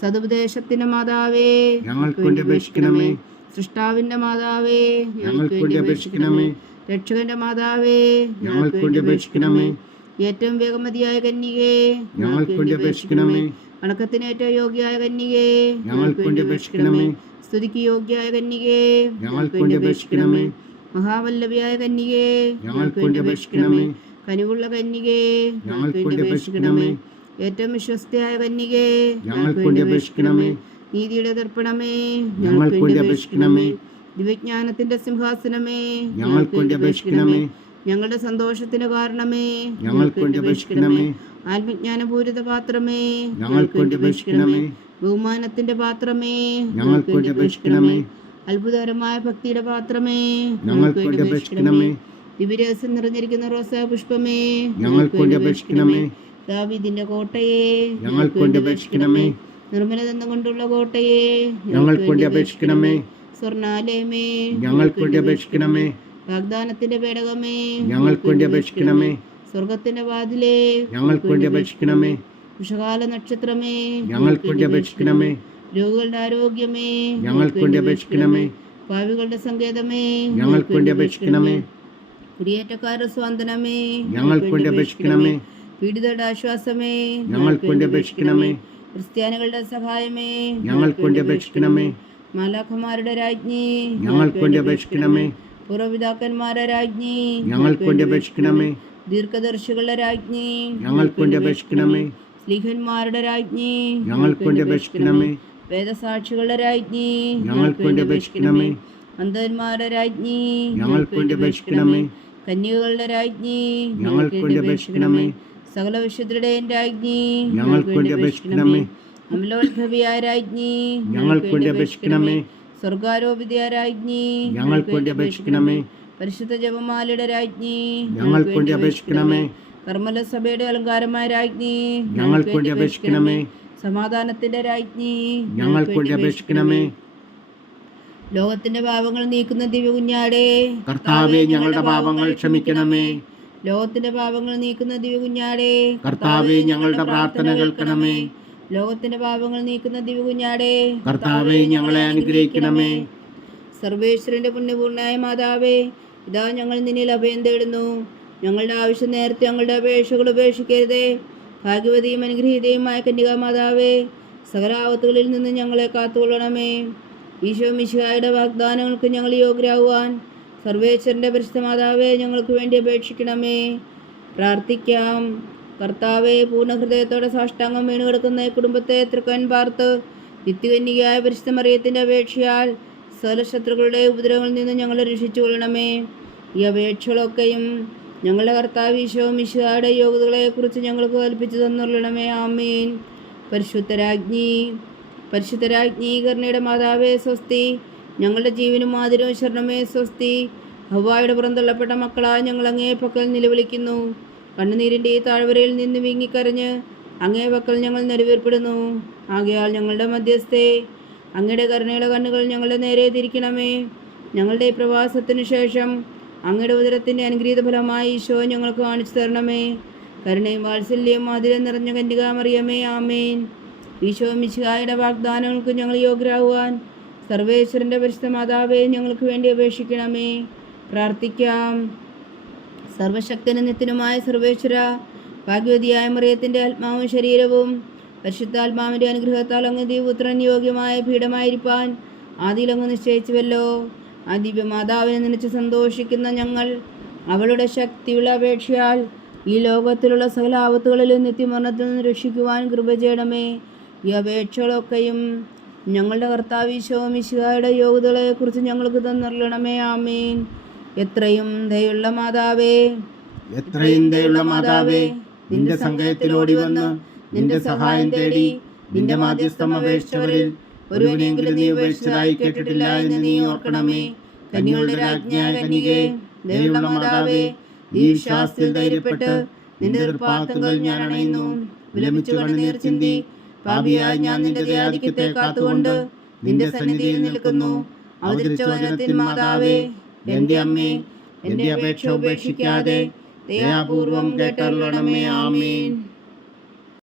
സതുപദേശത്തിന്റെ മാതാവേ ഞങ്ങൾക്ക് വേണ്ടി അപേക്ഷിക്കണമേ. സൃഷ്ടാവിന്റെ മാതാവേ ഞങ്ങൾക്ക് വേണ്ടി അപേക്ഷിക്കണമേ. രക്ഷകന്റെ മാതാവേ ഞങ്ങൾക്ക് വേണ്ടി അപേക്ഷിക്കണമേ. ഏറ്റവും വേഗമതിയായ കന്യകേ ഞങ്ങൾക്ക് വേണ്ടി അപേക്ഷിക്കണമേ. വണക്കത്തിന് ഏറ്റവും യോഗ്യയായ കന്യകേ ഞങ്ങൾക്ക് വേണ്ടി അപേക്ഷിക്കണമേ. സ്തുതിക്ക് യോഗ്യയായ കന്യകേ ഞങ്ങൾക്ക് വേണ്ടി അപേക്ഷിക്കണമേ. മഹാവല്ലഭിയായ കന്യകേ ഞങ്ങൾക്ക് വേണ്ടി അപേക്ഷിക്കണമേ. കനിവുള്ള കന്യകേ ഞങ്ങൾക്ക് വേണ്ടി അപേക്ഷിക്കണമേ. ഏറ്റവും വിശ്വസ്തയായ കന്യകേ ഞങ്ങൾക്ക് വേണ്ടി അപേക്ഷിക്കണമേ. നീതിയുടെ ദർപ്പണമേ ഞങ്ങൾക്ക് വേണ്ടി അപേക്ഷിക്കണമേ. ദിവ്യജ്ഞാനത്തിന്റെ സിംഹാസനമേ ഞങ്ങൾക്ക് വേണ്ടി അപേക്ഷിക്കണമേ. ഞങ്ങളുടെ സന്തോഷത്തിന് കാരണമേ ഞങ്ങൾക്ക് വേണ്ടി അപേക്ഷിക്കണമേ. ആത്മജ്ഞാനപൂരിത പാത്രമേ ഞങ്ങൾക്ക് വേണ്ടി അപേക്ഷിക്കണമേ. ബഹുമാനത്തിന്റെ പാത്രമേ ഞങ്ങൾക്ക് വേണ്ടി അപേക്ഷിക്കണമേ. അത്ഭുതകരമായ ഭക്തിയുടെ പാത്രമേ ഞങ്ങൾക്ക് വേണ്ടി അപേക്ഷിക്കണമേ. ദിവ്യരഹസ്യം നിറഞ്ഞിരിക്കുന്ന റോസാ പുഷ്പമേ ഞങ്ങൾക്ക് വേണ്ടി അപേക്ഷിക്കണമേ. ദാവീദിന്റെ കോട്ടയെ ഞങ്ങൾ കൊണ്ട് അപേക്ഷിക്കണമേ. നിർമ്മലതന്തം കൊണ്ടുള്ള കോട്ടയെ ഞങ്ങൾ കൊണ്ട് അപേക്ഷിക്കണമേ. സ്വർണാലയമേ ഞങ്ങൾ കൊണ്ട് അപേക്ഷിക്കണമേ. വാഗ്ദാനത്തിന്റെ പേടകമേ ഞങ്ങൾ കൊണ്ട് അപേക്ഷിക്കണമേ. സ്വർഗത്തിന്റെ വാതിലേ ഞങ്ങൾ കൊണ്ട് അപേക്ഷിക്കണമേ. ഉഷകാല നക്ഷത്രമേ ഞങ്ങൾ കൊണ്ട് അപേക്ഷിക്കണമേ. രോഗികളുടെ ആരോഗ്യമേ ഞങ്ങൾ കൊണ്ട് അപേക്ഷിക്കണമേ. പാവികളുടെ സങ്കേതമേ ഞങ്ങൾ കൊണ്ട് അപേക്ഷിക്കണമേ. കുടിയേറ്റക്കാരുടെ സ്വാന്തനമേ ഞങ്ങൾ കൊണ്ട് അപേക്ഷിക്കണമേ. പീഡിതരുടെ ആശ്വാസമേ ഞങ്ങൾക്ക് വേണ്ടി അപേക്ഷിക്കണമേ ക്രിസ്ത്യാനികളുടെ സഹായമേ ഞങ്ങൾക്ക് വേണ്ടി അപേക്ഷിക്കണമേ മാലാഖമാരുടെ രാജ്ഞി ഞങ്ങൾക്ക് വേണ്ടി അപേക്ഷിക്കണമേ പൂർവപിതാക്കന്മാരുടെ രാജ്ഞി ഞങ്ങൾക്ക് വേണ്ടി അപേക്ഷിക്കണമേ ദീർഘദർശികളുടെ രാജ്ഞി ഞങ്ങൾക്ക് വേണ്ടി അപേക്ഷിക്കണമേ സ്ലീഹന്മാരുടെ രാജ്ഞി ഞങ്ങൾക്ക് വേണ്ടി അപേക്ഷിക്കണമേ വേദസാക്ഷികളുടെ രാജ്ഞി ഞങ്ങൾക്ക് വേണ്ടി അപേക്ഷിക്കണമേ അന്ധന്മാരുടെ രാജ്ഞി ഞങ്ങൾക്ക് വേണ്ടി അപേക്ഷിക്കണമേ കന്യകകളുടെ രാജ്ഞി ഞങ്ങൾക്ക് വേണ്ടി അപേക്ഷിക്കണമേ സകല വിശുദ്ധരുടെയും രാജ്ഞി ഞങ്ങൾക്ക് വേണ്ടി അപേക്ഷിക്കണമേ. അമലോത്ഭവിയായ രാജ്ഞി ഞങ്ങൾക്ക് വേണ്ടി അപേക്ഷിക്കണമേ. സ്വർഗാരോപിതയായ രാജ്ഞി ഞങ്ങൾക്ക് വേണ്ടി അപേക്ഷിക്കണമേ. പരിശുദ്ധ ജപമാലയുടെ രാജ്ഞി. ഞങ്ങൾക്ക് വേണ്ടി അപേക്ഷിക്കണമേ. കർമ്മല സഭയുടെ അലങ്കാരമായ രാജ്ഞി ഞങ്ങൾക്ക് വേണ്ടി അപേക്ഷിക്കണമേ. സമാധാനത്തിന്റെ രാജ്ഞി ഞങ്ങൾക്ക് വേണ്ടി അപേക്ഷിക്കണമേ. ലോകത്തിന്റെ പാപങ്ങൾ നീക്കുന്ന ദിവ്യ കുഞ്ഞാടേ കർത്താവെ ഞങ്ങളുടെ പാപങ്ങൾ ക്ഷമിക്കണമേ. ലോകത്തിന്റെ പാപങ്ങൾ നീക്കുന്ന ദിവ്യകുഞ്ഞാടേ കർത്താവെ ഞങ്ങളുടെ പ്രാർത്ഥന കേൾക്കണമേ. ലോകത്തിന്റെ പാപങ്ങൾ നീക്കുന്ന ദിവ്യകുഞ്ഞാടേ കർത്താവെ ഞങ്ങളെ അനുഗ്രഹിക്കണമേ. സർവേശ്വരന്റെ പുണ്യപൂർണായ മാതാവേ ഇതാ ഞങ്ങൾ നിന്നിൽ അഭയം തേടുന്നു. ഞങ്ങളുടെ ആവശ്യം നേരത്തെ ഞങ്ങളുടെ അപേക്ഷകൾ ഉപേക്ഷിക്കരുതേ. ഭാഗ്യവതിയും അനുഗ്രഹീതയുമായ കന്യക മാതാവേ സകലാവത്തുകളിൽ നിന്ന് ഞങ്ങളെ കാത്തുകൊള്ളണമേ. ഈശോ മിശിഹായുടെ വാഗ്ദാനങ്ങൾക്ക് ഞങ്ങൾ യോഗ്യരാകുവാൻ സർവേശ്വരന്റെ പരിശുദ്ധ മാതാവേ ഞങ്ങൾക്ക് വേണ്ടി അപേക്ഷിക്കണമേ. പ്രാർത്ഥിക്കാം. കർത്താവെ പൂർണ ഹൃദയത്തോടെ സാഷ്ടാംഗം വീണ് കിടക്കുന്ന കുടുംബത്തെ തൃക്കൻ പാർത്ത് നിത്യകന്യകയായ പരിശുദ്ധ മറിയത്തിന്റെ അപേക്ഷയാൽ സകല ശത്രുക്കളുടെ ഉപദ്രവങ്ങളിൽ നിന്ന് ഞങ്ങളെ രക്ഷിച്ചു കൊള്ളണമേ ഈ അപേക്ഷകളൊക്കെയും ഞങ്ങളുടെ കർത്താവ് ഈശോ മിശുഹായുടെ യോഗ്യതകളെക്കുറിച്ച് ഞങ്ങൾക്ക് കൽപ്പിച്ചു തന്നുള്ളണമേ. ആമീൻ. പരിശുദ്ധരാജ്ഞി പരിശുദ്ധരാജ്ഞി കർണയുടെ മാതാവേ സ്വസ്തി. ഞങ്ങളുടെ ജീവനും മാതിരവും ശരണമേ സ്വസ്തി. ഹവായുടെ പുറന്തള്ളപ്പെട്ട മക്കളായ ഞങ്ങൾ അങ്ങേ പക്കൽ നിലവിളിക്കുന്നു. കണ്ണുനീരിന്റെ ഈ താഴ്വരയിൽ നിന്ന് വീങ്ങിക്കരഞ്ഞ് അങ്ങേ പക്കൽ ഞങ്ങൾ നിലവേർപ്പെടുന്നു ആകയാൽ ഞങ്ങളുടെ മധ്യസ്ഥേ അങ്ങയുടെ കരുണയുടെ കണ്ണുകൾ ഞങ്ങളുടെ നേരെ തിരിക്കണമേ. ഞങ്ങളുടെ പ്രവാസത്തിന് ശേഷം അങ്ങയുടെ ഉദരത്തിന്റെ അനുഗ്രഹീത ഫലമായി ഈശോ ഞങ്ങൾക്ക് കാണിച്ചു തരണമേ. കരുണയും വാത്സല്യം മധുരം നിറഞ്ഞ കന്യകാമറിയമേ ആമേൻ. ഈശോ മിശിഹായുടെ വാഗ്ദാനങ്ങൾക്ക് ഞങ്ങൾ യോഗ്യരാകുവാൻ സർവേശ്വരന്റെ പരിശുദ്ധ മാതാവേ ഞങ്ങൾക്ക് വേണ്ടി അപേക്ഷിക്കണമേ. പ്രാർത്ഥിക്കാം. സർവശക്തനും നിത്യനുമായ സർവേശ്വര ഭാഗ്യവതിയായ മറിയത്തിന്റെ ആത്മാവും ശരീരവും പരിശുദ്ധാത്മാവിന്റെ അനുഗ്രഹത്താൽ അങ്ങ് ദീപുത്രൻ യോഗ്യമായ പീഠമായിരിക്കാൻ ആദിയിൽ അങ്ങ് നിശ്ചയിച്ചുവല്ലോ. ആ ദിവ്യമാതാവിനെ നനച്ച് സന്തോഷിക്കുന്ന ഞങ്ങൾ അവളുടെ ശക്തിയുള്ള അപേക്ഷയാൽ ഈ ലോകത്തിലുള്ള സകല ആപത്തുകളിലും നിത്യമരണത്തിൽ നിന്ന് രക്ഷിക്കുവാൻ കൃപ ചെയ്യണമേ. ഈ അപേക്ഷകളൊക്കെയും ഞങ്ങളുടെ കർത്താവിശോ മിശിഹായുടെ യോഗ്യതകളെക്കുറിച്ച് ഞങ്ങൾക്ക് തന്നിരണമേ ആമീൻ. എത്രയും ദയുള്ള മാതാവേ എത്രയും ദയുള്ള മാതാവേ നിന്റെ സങ്കേതത്തിലോടി വന്ന് നിന്റെ സഹായം തേടി നിന്റെ മാധ്യസ്ഥം അപേക്ഷിച്ചവരിൽ ഒരുവനെങ്കിലും നീ ഉപേക്ഷിച്ചതായി കേട്ടിട്ടില്ല എന്ന് നീ ഓർക്കണമേ. കന്യകളുടെ രാജ്ഞിയായ കനികേ ദയുള്ള മാതാവേ ഈ വിശ്വാസത്തിൽ ധൈര്യപ്പെട്ട് നിന്റെ തൃപ്പാത്തങ്ങൾ ഞാൻ അണയുന്നു. വിലമിച്ചു കണ്ണുനീർ ചിന്തി പാപിയായ ഞാൻ നിന്റെ ദയാധിക്യത്തെ കാത്തുകൊണ്ട് നിന്റെ സന്നിധിയിൽ നിൽക്കുന്നു. അവതരിച്ച വചനത്തിൻ മാതാവേ എന്റെ അമ്മേ എന്റെ അപേക്ഷ ഉപേക്ഷിക്കാതെ ദയാപൂർവം കേട്ടറിയണമേ ആമേൻ.